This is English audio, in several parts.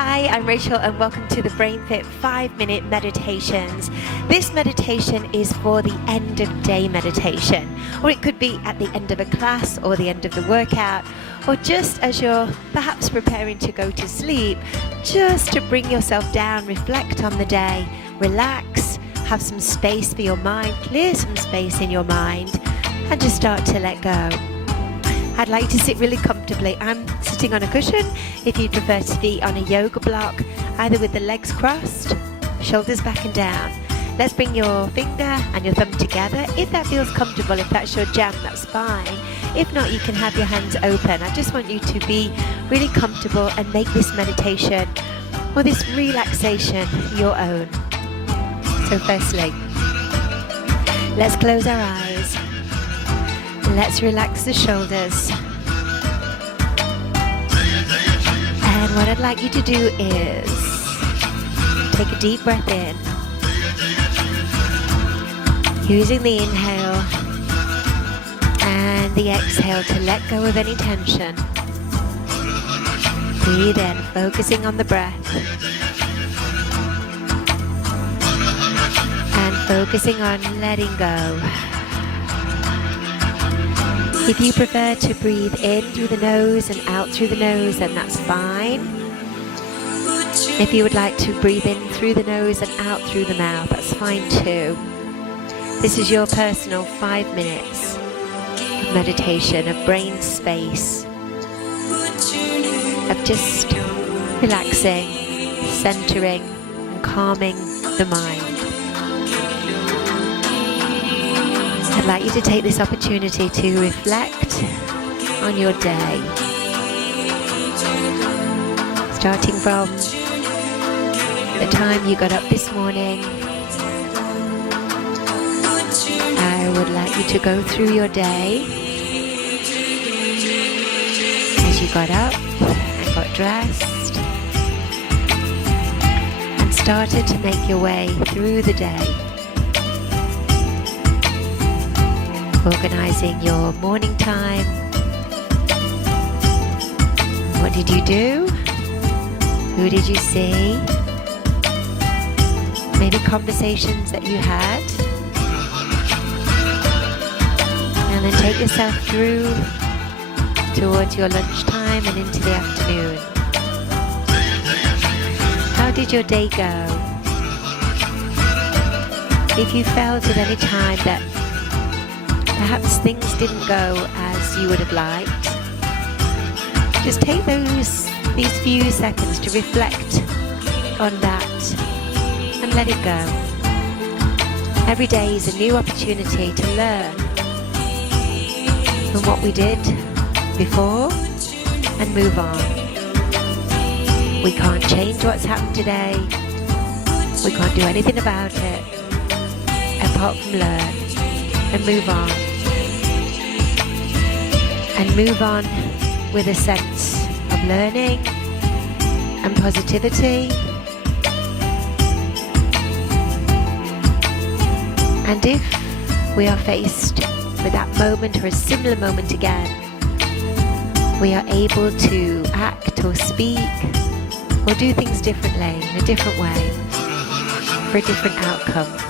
Hi, I'm Rachel and welcome to the Brainfit 5-minute meditations. This meditation is for the end of day meditation, or it could be at the end of a class or the end of the workout, or just as you're perhaps preparing to go to sleep, just to bring yourself down, reflect on the day, relax, have some space for your mind, clear some space in your mind, and just start to let go. I'd like to sit really comfortably. I'm sitting on a cushion. If you'd prefer to be on a yoga block, either with the legs crossed, shoulders back and down. Let's bring your finger and your thumb together. If that feels comfortable, if that's your jam, that's fine. If not, you can have your hands open. I just want you to be really comfortable and make this meditation or this relaxation your own. So firstly, let's close our eyes. Let's relax the shoulders. And what I'd like you to do is take a deep breath in, using the inhale and the exhale to let go of any tension. Breathe in, focusing on the breath, and focusing on letting go. If you prefer to breathe in through the nose and out through the nose, then that's fine. If you would like to breathe in through the nose and out through the mouth, that's fine too. This is your personal 5 minutes of meditation, of brain space, of just relaxing, centering, and calming the mind. I'd like you to take this opportunity to reflect on your day, starting from the time you got up this morning. I would like you to go through your day as you got up and got dressed and started to make your way through the day. Organizing your morning time. What did you do? Who did you see? Maybe conversations that you had. And then take yourself through towards your lunchtime and into the afternoon. How did your day go? If you felt at any time that perhaps things didn't go as you would have liked, just take these few seconds to reflect on that and let it go. Every day is a new opportunity to learn from what we did before and move on. We can't change what's happened today. We can't do anything about it apart from learn and move on. And move on with a sense of learning and positivity. And if we are faced with that moment or a similar moment again, we are able to act or speak or do things differently, in a different way, for a different outcome.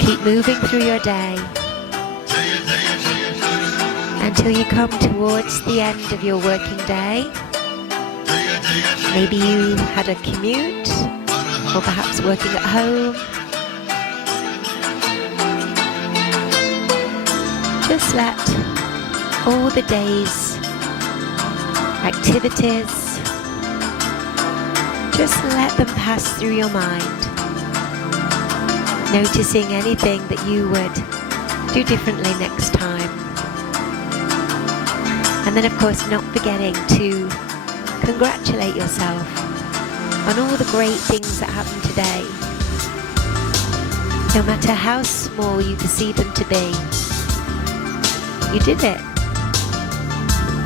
Keep moving through your day until you come towards the end of your working day. Maybe you had a commute, or perhaps working at home. Just let all the day's activities, just let them pass through your mind. Noticing anything that you would do differently next time. And then of course not forgetting to congratulate yourself on all the great things that happened today. No matter how small you perceive them to be, you did it.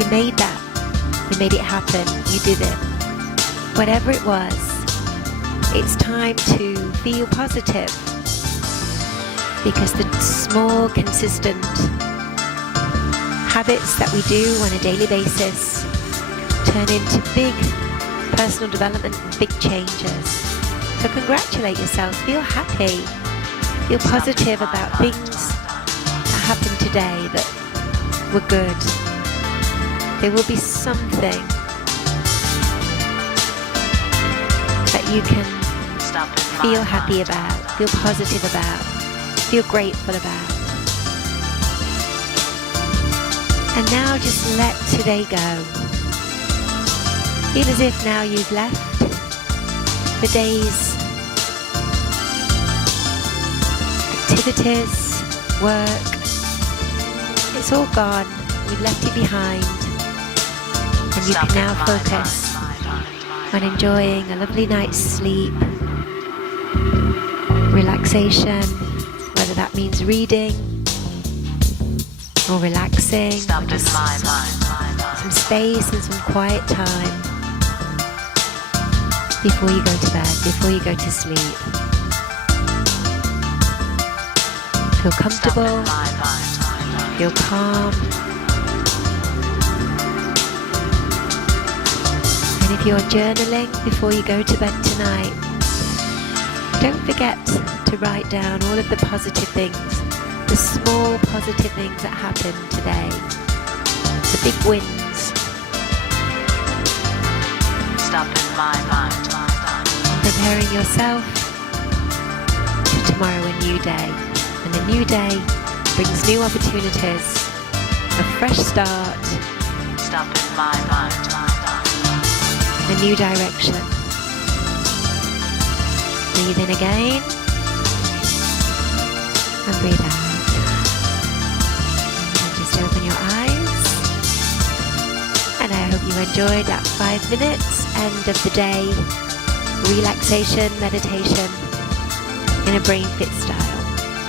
You made that. You made it happen. You did it. Whatever it was, it's time to feel positive. Because the small, consistent habits that we do on a daily basis turn into big personal development and big changes. So congratulate yourself, feel happy, feel positive about things that happened today that were good. There will be something that you can feel happy about, feel positive about, feel grateful about. And now just let today go. Feel as if now you've left the day's activities, work. It's all gone. You've left it behind. And you can now focus on enjoying a lovely night's sleep, relaxation, whether that means reading or relaxing, or just some space and some quiet time before you go to bed, before you go to sleep. Feel comfortable, feel calm. And if you're journaling before you go to bed tonight, don't forget to write down all of the positive things, the small positive things that happened today, the big wins. Preparing yourself for tomorrow, a new day. And a new day brings new opportunities, a fresh start, a new direction. Breathe in again and breathe out. And just open your eyes. And I hope you enjoyed that 5 minutes end of the day relaxation meditation in a Brainfit style.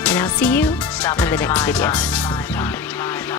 And I'll see you on the next video.